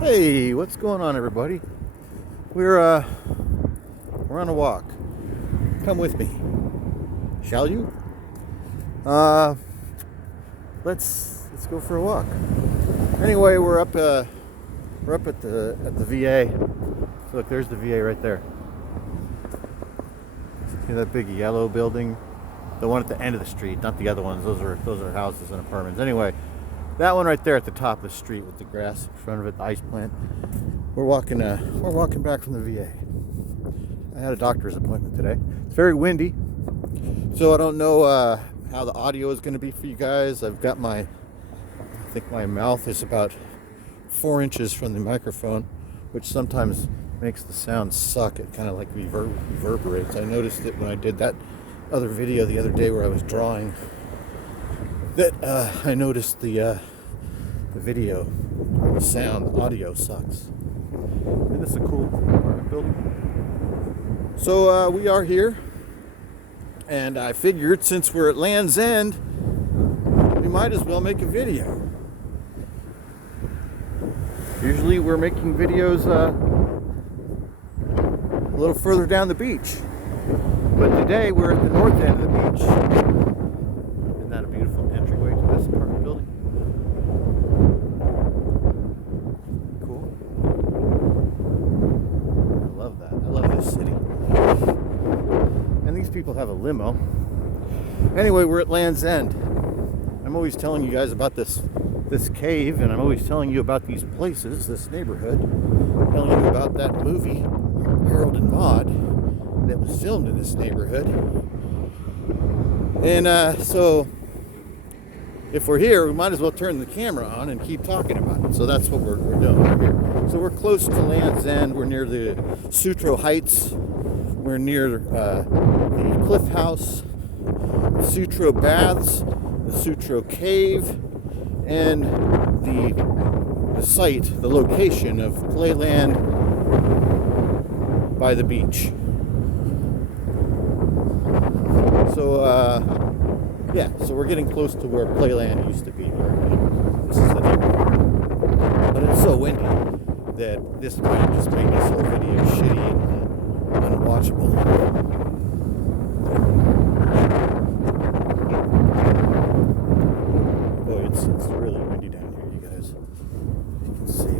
Hey, what's going on, everybody? We're on a walk. Come with me, shall you? Uh, let's go for a walk. Anyway, we're up at the VA. Look, there's the VA right there. See that big yellow building? The one at the end of the street, not the other ones. Those are houses and apartments. Anyway, that one right there at the top of the street with the grass in front of it, the ice plant. We're walking back from the VA. I had a doctor's appointment today. It's very windy, so I don't know how the audio is going to be for you guys. I think my mouth is about 4 inches from the microphone, which sometimes makes the sound suck. It kind of like reverberates. I noticed it when I did that other video the other day where I was drawing. That I noticed the video, the sound, the audio sucks. And this is a cool apartment building. So we are here, and I figured since we're at Land's End, we might as well make a video. Usually we're making videos a little further down the beach, but today we're at the north end of the beach. Isn't that a beautiful entryway to this apartment building? Cool. I love that. I love this city. And these people have a limo. Anyway, we're at Land's End. I'm always telling you guys about this cave, and I'm always telling you about these places, this neighborhood. Telling you about that movie, Harold and Maude, that was filmed in this neighborhood. And so if we're here, we might as well turn the camera on and keep talking about it. So that's what we're doing right here. So we're close to Land's End. We're near the Sutro Heights. We're near the Cliff House, the Sutro Baths, the Sutro Cave, and the site, the location of Playland by the beach. So we're getting close to where Playland used to be. This is the neighborhood. But it's so windy that this might just make this whole video shitty and unwatchable. Boy, it's really windy down here, you guys. You can see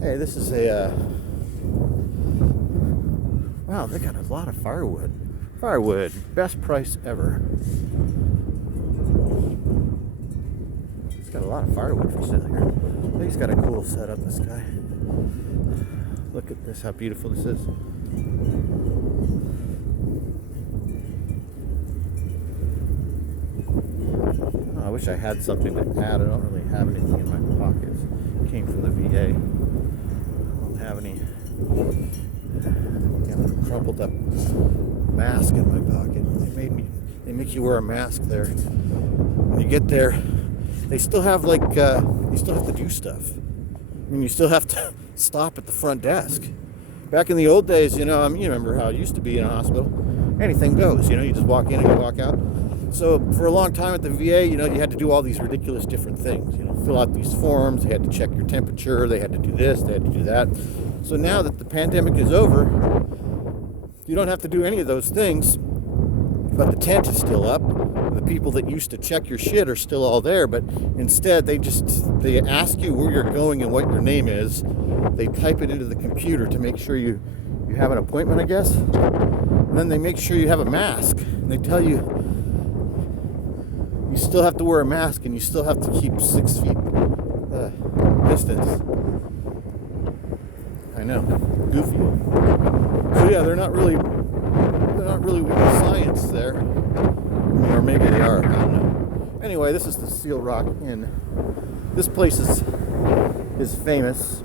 it. Hey, this is wow, they got a lot of firewood. Firewood, best price ever. He's got a lot of firewood for sale here. I think he's got a cool setup, this guy. Look at this, how beautiful this is. Oh, I wish I had something to add. I don't really have anything in my pockets. It came from the VA. I don't have any crumpled up mask in my pocket. They make you wear a mask there. When you get there, they still have you still have to do stuff. I mean, you still have to stop at the front desk. Back in the old days, you remember how it used to be in a hospital. Anything goes, you just walk in and you walk out. So for a long time at the VA, you had to do all these ridiculous different things. Fill out these forms. They had to check your temperature. They had to do this. They had to do that. So now that the pandemic is over, you don't have to do any of those things, but the tent is still up. The people that used to check your shit are still all there, but instead they ask you where you're going and what your name is. They type it into the computer to make sure you have an appointment, I guess. And then they make sure you have a mask. And they tell you still have to wear a mask and you still have to keep 6 feet distance. I know, goofy. So yeah, they're not really with the science there, or maybe they are. I don't know. Anyway, this is the Seal Rock Inn. This place is famous.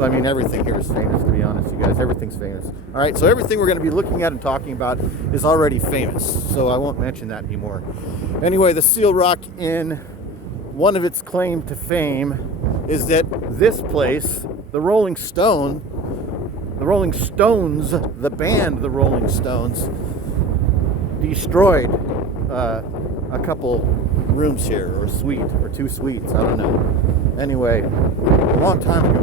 I mean, everything here is famous, to be honest, you guys. Everything's famous. All right, so everything we're going to be looking at and talking about is already famous, so I won't mention that anymore. Anyway, the Seal Rock Inn, one of its claim to fame is that this place, the Rolling Stones, the band The Rolling Stones, destroyed a couple rooms here, or a suite, or 2 suites, I don't know. Anyway, a long time ago,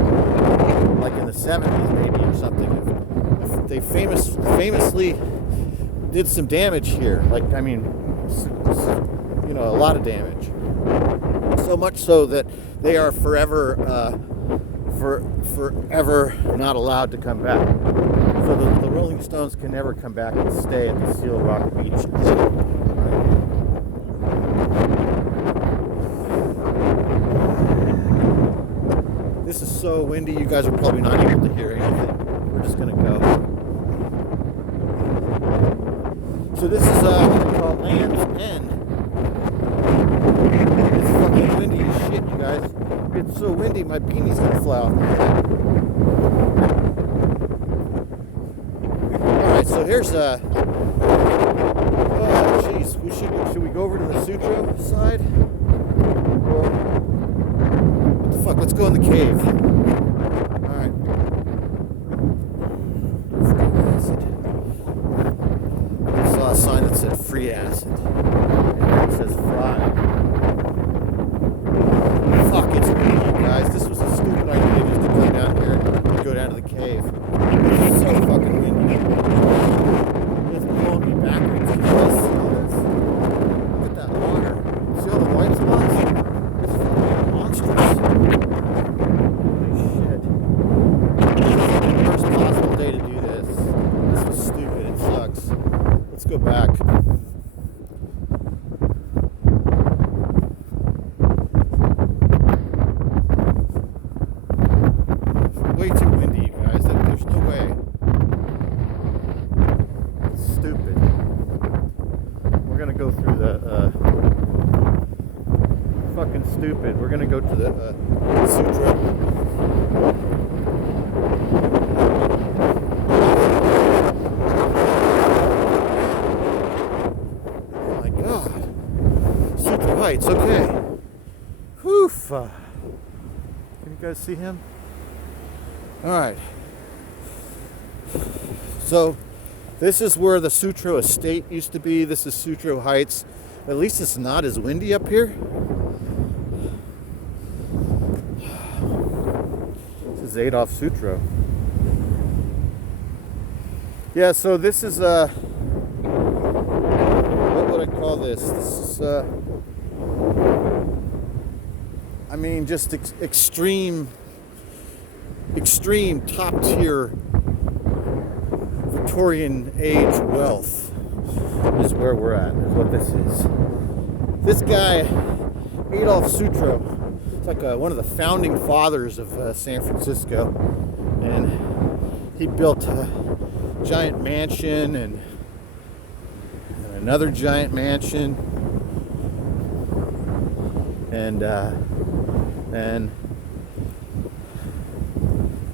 like in the 70s maybe or something, they famously did some damage here. Like, I mean, you know, a lot of damage. So much so that they are forever not allowed to come back. So the Rolling Stones can never come back and stay at the Seal Rock Beach. This is so windy, you guys are probably not able to hear anything. We're just gonna go. So this is called Land's End. It's fucking windy as shit, you guys. It's so windy, my beanie's gonna fly off my head. Alright, so here's oh jeez, should we go over to the Sutro side? Or what the fuck, let's go in the cave. Alright. Free acid. I saw a sign that said free acid. And it says fly. Fuck, it's windy, you guys. This was a stupid idea just to go down here and go down to the cave. It's so fucking windy. It's blowing me backwards. You guys see this? Look at that water. See all the white spots? It's fucking monstrous. Holy shit. This is the worst possible day to do this. This was stupid. It sucks. Let's go back. Way too windy, you guys. There's no way. It's stupid. We're gonna go through the fucking stupid. We're gonna go to the Sutro. Oh my god. Sutro Heights. Okay. Whew. Can you guys see him? All right, so this is where the Sutro Estate used to be. This is Sutro Heights. At least it's not as windy up here. This is Adolf Sutro. Yeah, so this is what would I call this? This is I mean, just extreme top tier Victorian age wealth is where we're at, is what this is. This guy, Adolf Sutro, is like one of the founding fathers of San Francisco, and he built a giant mansion and another giant mansion and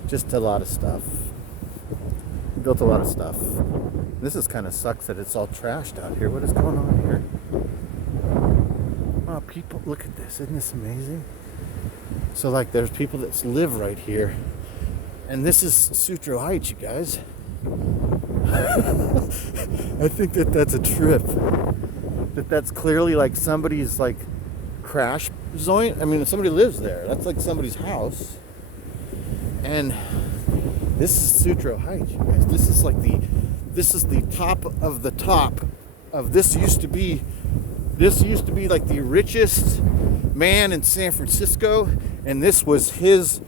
just a lot of stuff. He built a lot of stuff. This is kind of sucks that it's all trashed out here. What is going on here? Oh, people, look at this. Isn't this amazing? So, like, there's people that live right here. And this is Sutro Heights, you guys. I think that's a trip. That's clearly, like, somebody's, like, crash zone. I mean, if somebody lives there, that's like somebody's house. And this is Sutro Heights, you guys. This is the top of the top of this used to be like the richest man in San Francisco, and this was his,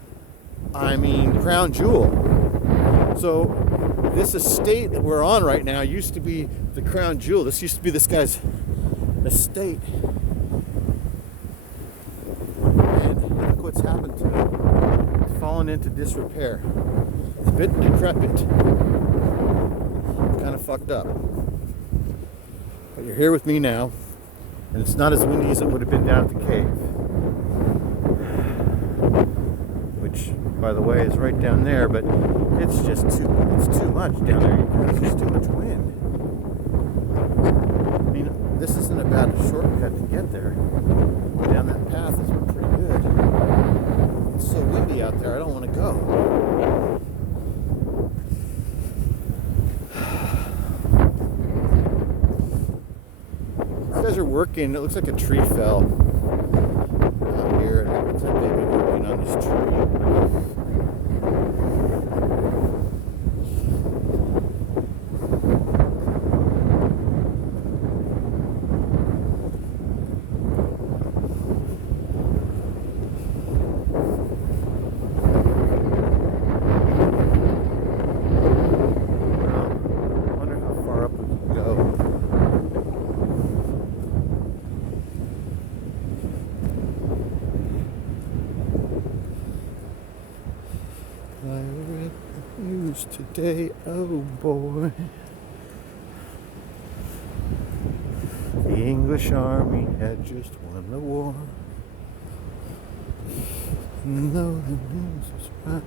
I mean, crown jewel. So this estate that we're on right now used to be the crown jewel. This used to be this guy's estate. And look what's happened to it. It's fallen into disrepair. It's a bit decrepit. Kind of fucked up. But you're here with me now, and it's not as windy as it would have been down at the cave. Which, by the way, is right down there, but it's too much down there. It's just too much wind. I mean, this isn't a bad shortcut to get there. Down that path is pretty good. It's so windy out there, I don't want to go. You guys are working. It looks like a tree fell out here. And it looks like they've been working on this tree. I read the news today, oh boy. The English army had just won the war. And though the news was right,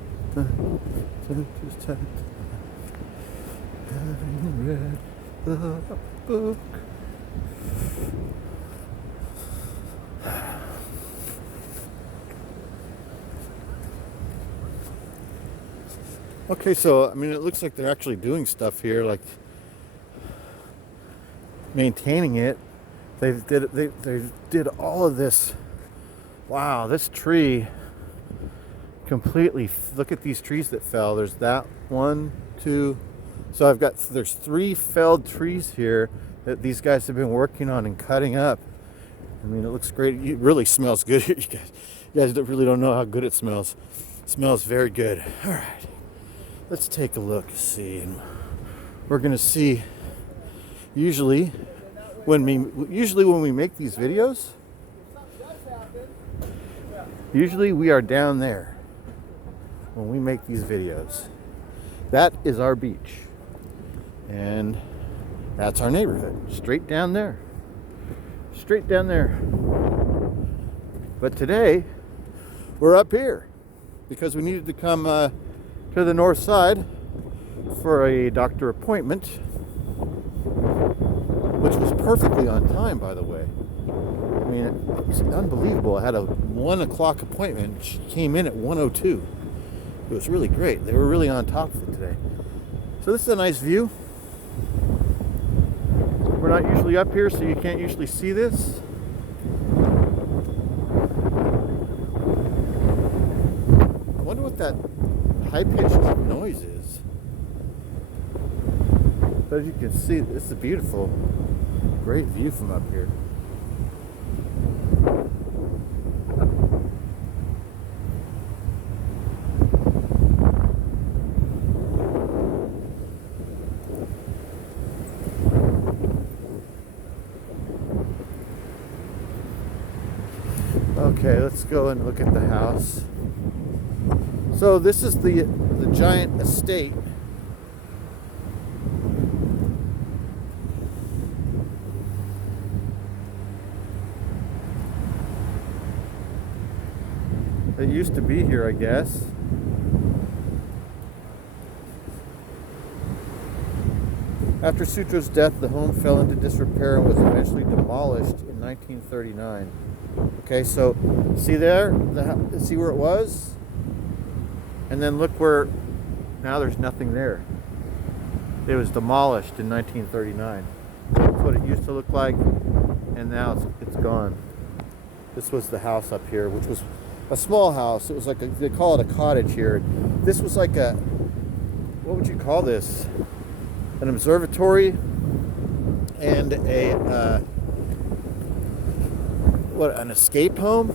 just had having read the book. Okay, so I mean, it looks like they're actually doing stuff here, like maintaining it. They did all of this. Wow, this tree completely. Look at these trees that fell. There's that one, two. So there's 3 felled trees here that these guys have been working on and cutting up. I mean, it looks great. It really smells good here. You guys really don't know how good it smells. It smells very good. All right. Let's take a look, see, and we're gonna see. Usually, when we make these videos, usually we are down there when we make these videos. That is our beach, and that's our neighborhood. Straight down there, straight down there. But today, we're up here because we needed to come to the north side for a doctor appointment, which was perfectly on time, by the way. I mean, it was unbelievable. I had a 1 o'clock appointment. She came in at 1:02. It was really great. They were really on top of it today. So this is a nice view. We're not usually up here, so you can't usually see this. I wonder what that high-pitched noise is. But as you can see, this is a beautiful, great view from up here. Okay, let's go and look at the house. So this is the giant estate. It used to be here, I guess. After Sutro's death, the home fell into disrepair and was eventually demolished in 1939. Okay, so see there? See where it was? And then look where, now there's nothing there. It was demolished in 1939. That's what it used to look like, and now it's gone. This was the house up here, which was a small house. It was like they call it a cottage here. This was like a, what would you call this? An observatory and an escape home?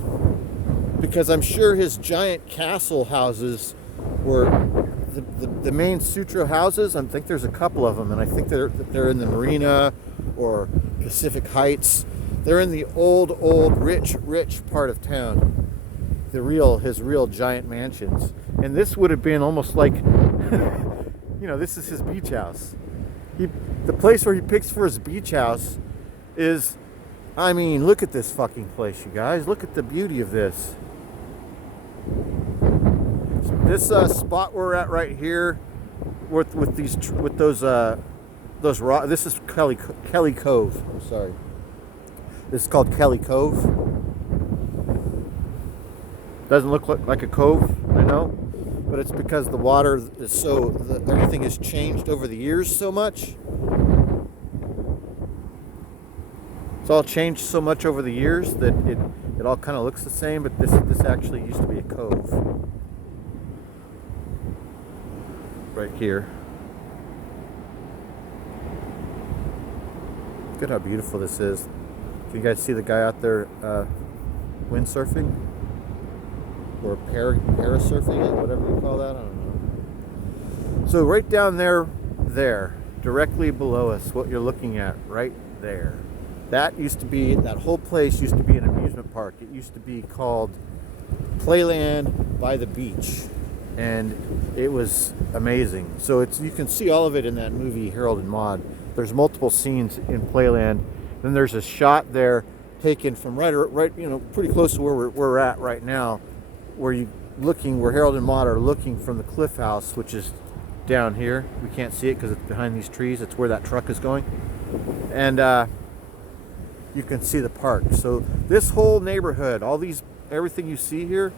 Because I'm sure his giant castle houses were the main Sutro houses. I think there's a couple of them, and I think they're in the Marina or Pacific Heights. They're in the old, rich part of town. His real giant mansions. And this would have been almost like, this is his beach house. The place where he picks for his beach house is, I mean, look at this fucking place, you guys. Look at the beauty of this. This spot we're at right here, with those rocks. This is Kelly Cove. I'm sorry. This is called Kelly Cove. Doesn't look like a cove, I know, but it's because the water is everything has changed over the years so much. It's all changed so much over the years that it all kind of looks the same, but this actually used to be a cove. Right here. Look at how beautiful this is. Can you guys see the guy out there windsurfing? Or parasurfing, whatever you call that, I don't know. So right down there, directly below us, what you're looking at right there, that whole place used to be an amusement park. It used to be called Playland by the Beach, and it was amazing. So you can see all of it in that movie Harold and Maude. There's multiple scenes in Playland. Then there's a shot there taken from right, pretty close to where we're at right now, where Harold and Maude are looking from the Cliff House, which is down here. We can't see it because it's behind these trees. It's where that truck is going, and you can see the park. So this whole neighborhood, everything you see here,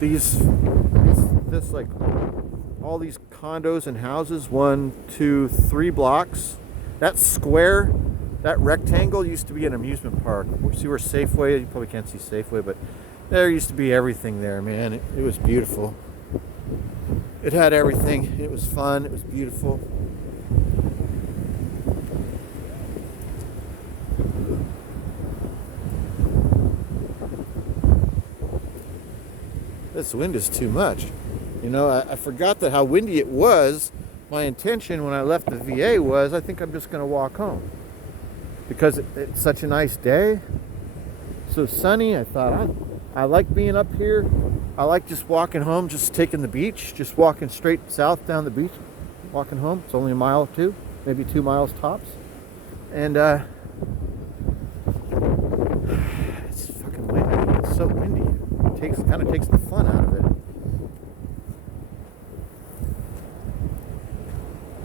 like all these condos and houses, 1, 2, 3 blocks. That square, that rectangle used to be an amusement park. See where Safeway? You probably can't see Safeway, but there used to be everything there, man. It was beautiful. It had everything. It was fun. It was beautiful. This wind is too much. I forgot how windy it was. My intention when I left the VA was, I think I'm just going to walk home. Because it's such a nice day. So sunny. I thought, I like being up here. I like just walking home, just taking the beach, just walking straight south down the beach, walking home. It's only a mile or two, maybe 2 miles tops. And it's fucking windy. It's so windy. It kind of takes the fun out of it.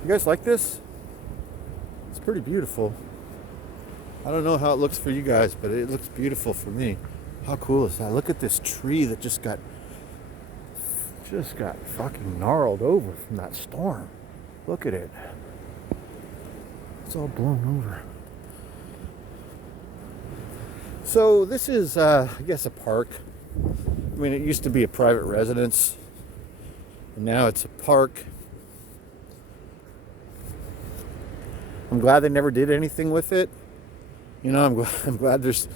You guys like this? It's pretty beautiful. I don't know how it looks for you guys, but it looks beautiful for me. How cool is that? Look at this tree that just got fucking gnarled over from that storm. Look at it. It's all blown over. So this is, I guess, a park. I mean, it used to be a private residence, and now it's a park. I'm glad they never did anything with it. I'm glad there's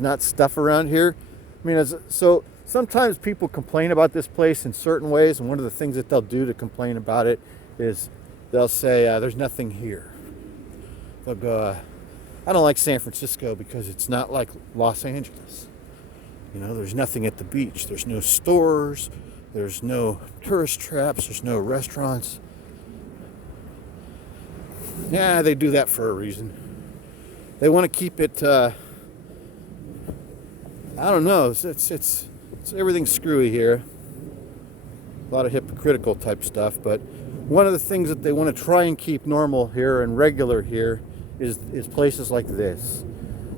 not stuff around here. I mean, so sometimes people complain about this place in certain ways, and one of the things that they'll do to complain about it is they'll say, there's nothing here. They'll go, I don't like San Francisco because it's not like Los Angeles. There's nothing at the beach. There's no stores. There's no tourist traps. There's no restaurants. Yeah, they do that for a reason. They want to keep it, I don't know, it's everything's screwy here. A lot of hypocritical type stuff, but one of the things that they want to try and keep normal here and regular here is places like this.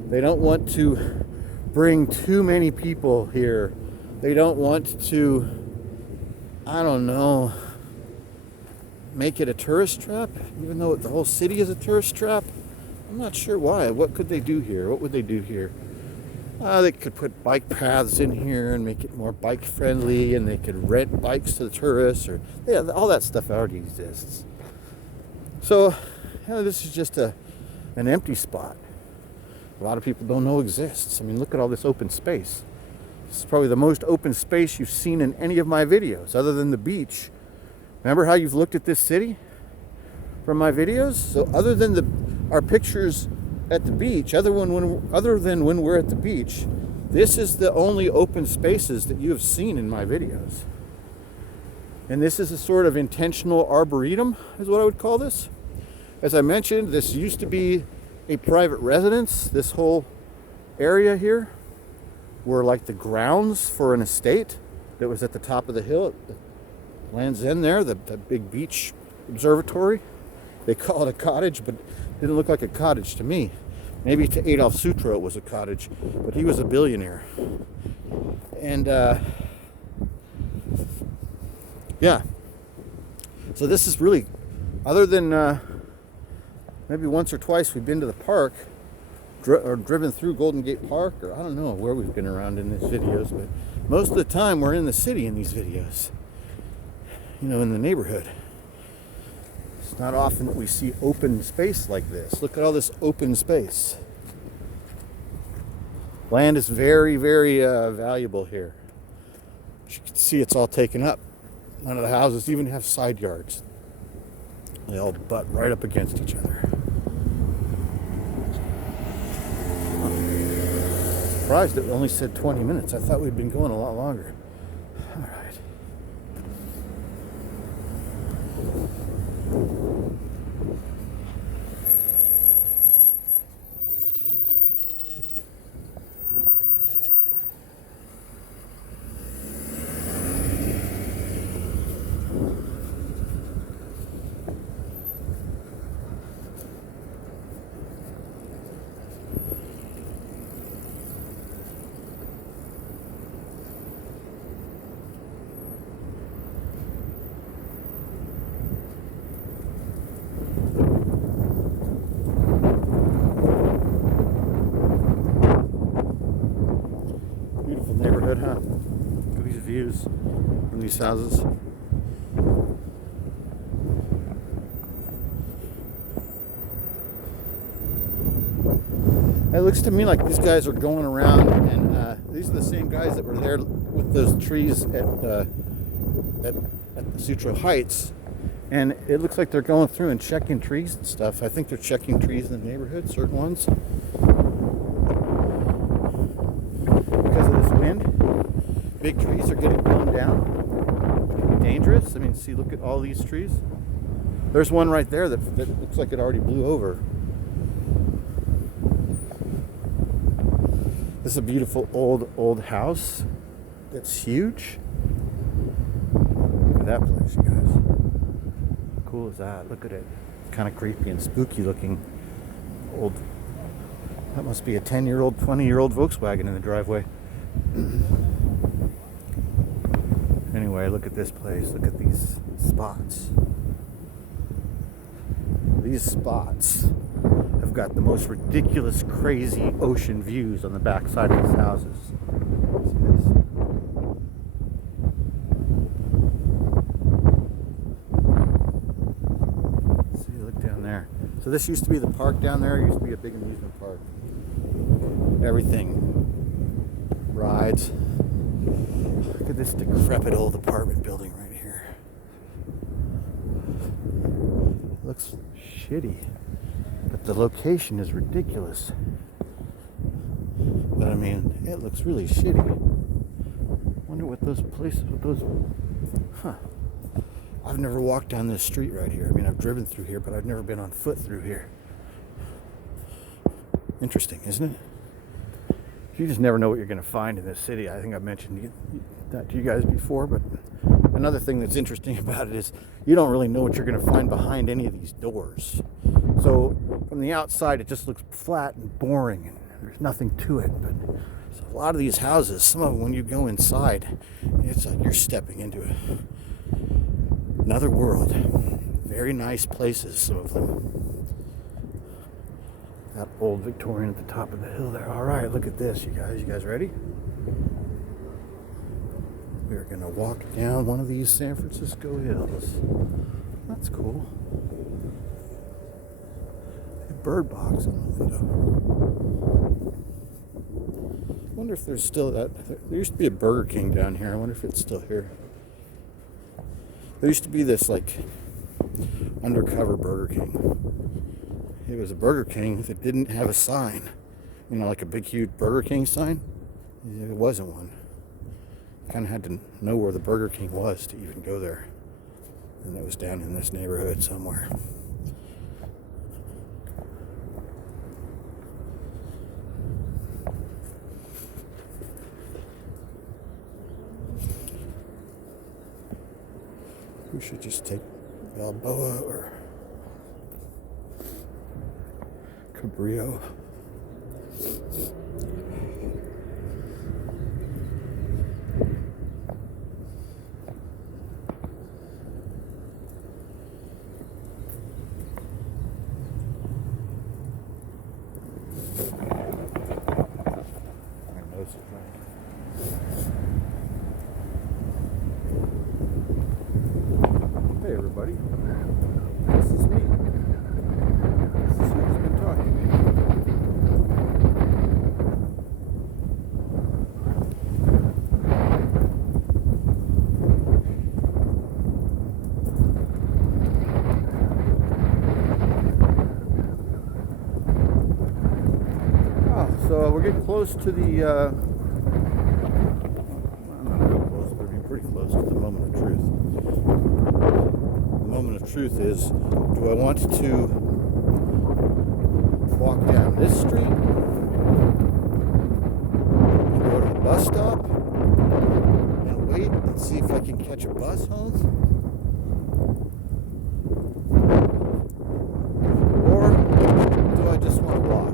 They don't want to bring too many people here. They don't want to, I don't know, make it a tourist trap, even though the whole city is a tourist trap. I'm not sure why. What could they do here? What would they do here? They could put bike paths in here and make it more bike friendly, and they could rent bikes to the tourists, or all that stuff already exists. So this is just an empty spot. A lot of people don't know exists. I mean, look at all this open space. This is probably the most open space you've seen in any of my videos, other than the beach. Remember how you've looked at this city from my videos? So other than our pictures at the beach, other than when we're at the beach, this is the only open spaces that you have seen in my videos. And this is a sort of intentional arboretum, is what I would call this. As I mentioned, this used to be a private residence. This whole area here were like the grounds for an estate that was at the top of the hill. Land's End there, the big beach observatory. They call it a cottage, but it didn't look like a cottage to me. Maybe to Adolf Sutro it was a cottage, but he was a billionaire. And yeah. So this is really, other than maybe once or twice we've been to the park, driven through Golden Gate Park, or I don't know where we've been around in these videos, but most of the time we're in the city in these videos. You know, in the neighborhood. It's not often that we see open space like this. Look at all this open space. Land is very, very valuable here. As you can see, it's all taken up. None of the houses even have side yards. They all butt right up against each other. Surprised it only said 20 minutes. I thought we'd been going a lot longer. All right. Neighborhood, huh? Look at these views from these houses. It looks to me like these guys are going around, and these are the same guys that were there with those trees at the Sutro Heights, and it looks like they're going through and checking trees and stuff. I think they're checking trees in the neighborhood, certain ones. Big trees are getting blown down. It can be dangerous. I mean, see, look at all these trees. There's one right there that looks like it already blew over. This is a beautiful old house. It's huge. Look at that place, you guys. How cool is that? Look at it. Kind of creepy and spooky looking. Old. That must be a 10-year-old, 20-year-old Volkswagen in the driveway. Anyway, look at this place. Look at these spots. These spots have got the most ridiculous, crazy ocean views on the back side of these houses. See this? See, look down there. So this used to be the park down there. It used to be a big amusement park. Everything. Rides. Look at this decrepit old apartment building right here. It looks shitty, but the location is ridiculous. But I mean, it looks really shitty. Wonder what those places, I've never walked down this street right here. I mean, I've driven through here, but I've never been on foot through here. Interesting, isn't it? You just never know what you're going to find in this city. I think I've mentioned that to you guys before, but another thing that's interesting about it is you don't really know what you're going to find behind any of these doors. So from the outside, it just looks flat and boring, and there's nothing to it. But so a lot of these houses, some of them, when you go inside, it's like you're stepping into another world. Very nice places, some of them. That old Victorian at the top of the hill there. All right, look at this, you guys. You guys ready? We're going to walk down one of these San Francisco hills. That's cool. A bird box on the window. I wonder if there's still that. There used to be a Burger King down here. I wonder if it's still here. There used to be this, like, undercover Burger King. It was a Burger King that didn't have a sign. You know, like a big, huge Burger King sign. It wasn't one. You kind of had to know where the Burger King was to even go there. And it was down in this neighborhood somewhere. We should just take Balboa or Cabrillo. house is running. Hey everybody, this is me. This is who's been talking. So we're getting close to the, well, not real close, but we're pretty close to the moment of truth. The moment of truth is, do I want to walk down this street and go to the bus stop and wait and see if I can catch a bus home? Or do I just want to walk?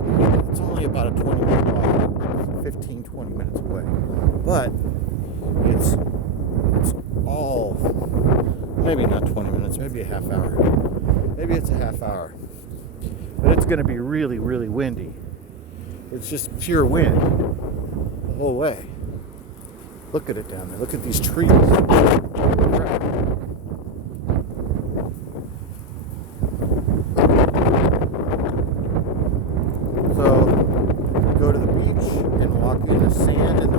It's only about a 20-minute walk, 15, 20 minutes away. But it's all, maybe not 20 minutes, maybe a half hour. Maybe it's a half hour. But it's going to be really, really windy. It's just pure wind the whole way. Look at it down there. Look at these trees. Crap. So you go to the beach and walk in the sand and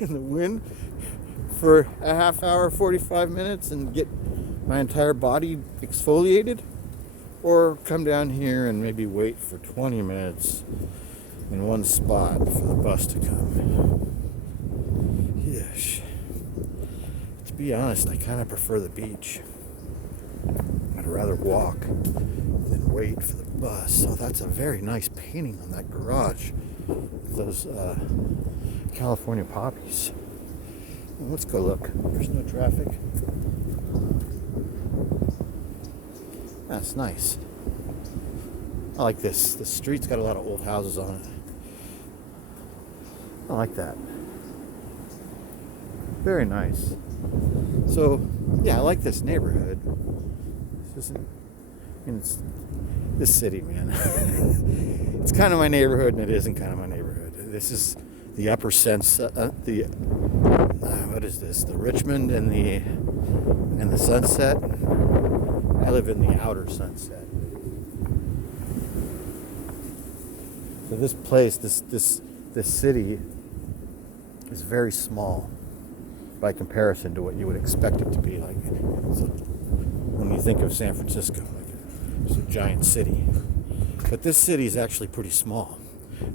in the wind for a half hour, 45 minutes and get my entire body exfoliated, or come down here and maybe wait for 20 minutes in one spot for the bus to come. Yes. To be honest, I kind of prefer the beach. I'd rather walk than wait for the bus. So that's a very nice painting on that garage. Those California poppies. Well, let's go look. There's no traffic. That's nice. I like this. The street's got a lot of old houses on it. I like that. Very nice. So, yeah, I like this neighborhood. It's just, it's this city, man. It's kind of my neighborhood, and it isn't kind of my neighborhood. This is the upper sense, what is this? The Richmond and the Sunset. I live in the outer Sunset. So this place, this city is very small by comparison to what you would expect it to be like. So when you think of San Francisco, like it's a giant city. But this city is actually pretty small.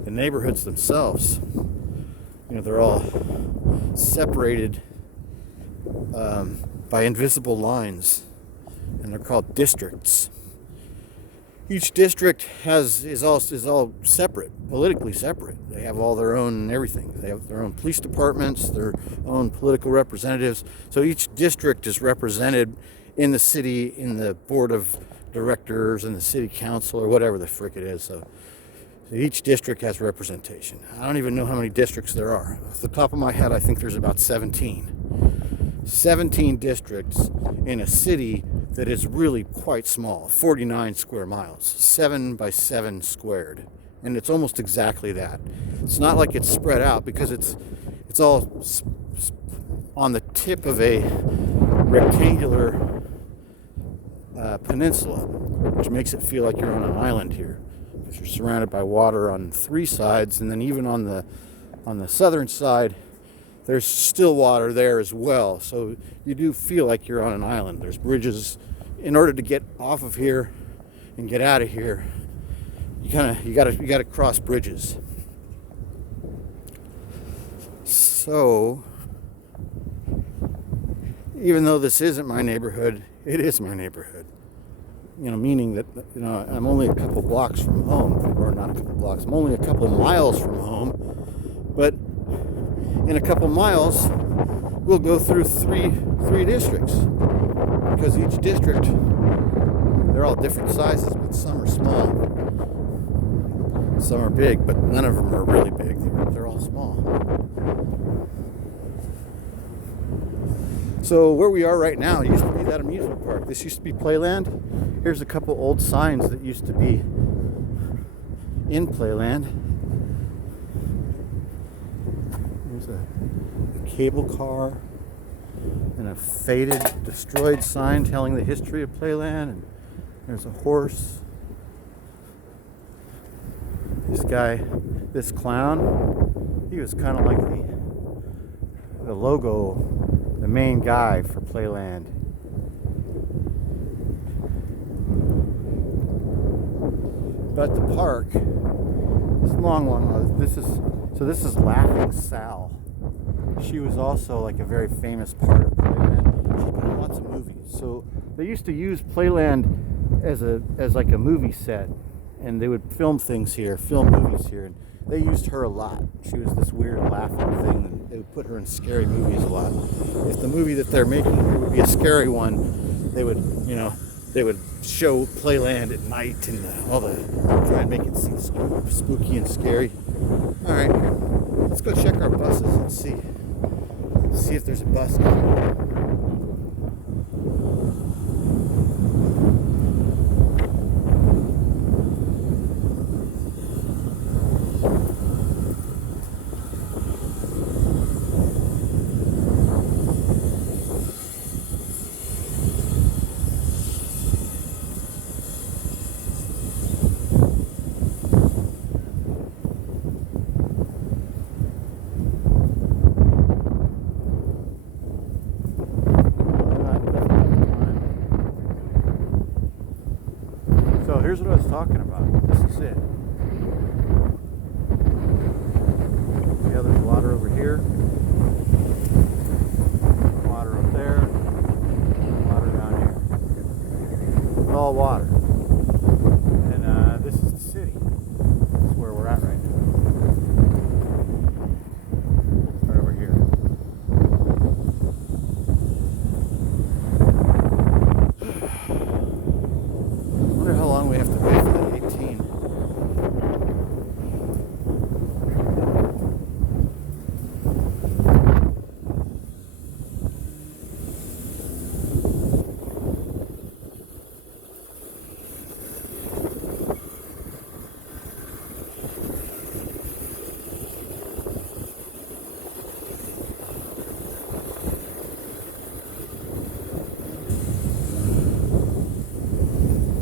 The neighborhoods themselves, they're all separated by invisible lines, and they're called districts. Each district is all separate, politically separate. They have all their own everything. They have their own police departments, their own political representatives. So each district is represented in the city, in the board of directors, and the city council, or whatever the frick it is. So each district has representation. I don't even know how many districts there are. Off the top of my head, I think there's about 17. 17 districts in a city that is really quite small, 49 square miles, 7 by 7 squared. And it's almost exactly that. It's not like it's spread out because it's all on the tip of a rectangular peninsula, which makes it feel like you're on an island here. Because you're surrounded by water on 3 sides, and then even on the southern side, there's still water there as well. So you do feel like you're on an island. There's bridges. In order to get off of here and get out of here, you gotta cross bridges. So even though this isn't my neighborhood, it is my neighborhood. Meaning that I'm only a couple blocks from home, or not a couple blocks. I'm only a couple miles from home, but in a couple miles, we'll go through three districts, because each district, they're all different sizes, but some are small, some are big, but none of them are really big. They're all small. So where we are right now, it used to be that amusement park. This used to be Playland. Here's a couple old signs that used to be in Playland. There's a cable car and a faded, destroyed sign telling the history of Playland. And there's a horse. This guy, this clown, he was kind of like the logo, the main guy for Playland. But the park is long. This is Laughing Sal. She was also like a very famous part of Playland. She's been in lots of movies. So they used to use Playland as like a movie set, and they would film things here, film movies here, and they used her a lot. She was this weird laughing thing, and they would put her in scary movies a lot. If the movie that they're making here would be a scary one, they would show Playland at night and try and make it seem spooky and scary. All right, let's go check our buses and see if there's a bus coming. So here's what I was talking about. This is it. Yeah, there's water over here, water up there, water down here. It's all water. And this is the city. This is where we're at right now. Right over here. I wonder how long we have to wait for the 18.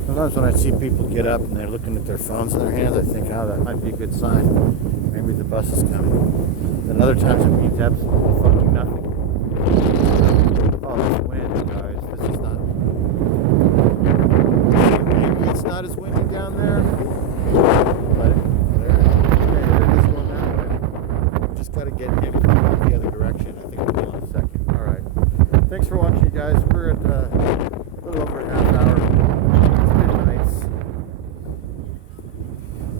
Sometimes when I see people get up and they're looking at their phones in their hands, I think, oh, that might be a good sign. Maybe the bus is coming. Then other times it means absolutely fucking nothing. Oh, there's wind, guys. This is not... Maybe it's not as windy down there. But there it is going that way. Just got to get him the other direction. I think we'll be in a second. All right. Thanks for watching, guys. We're at...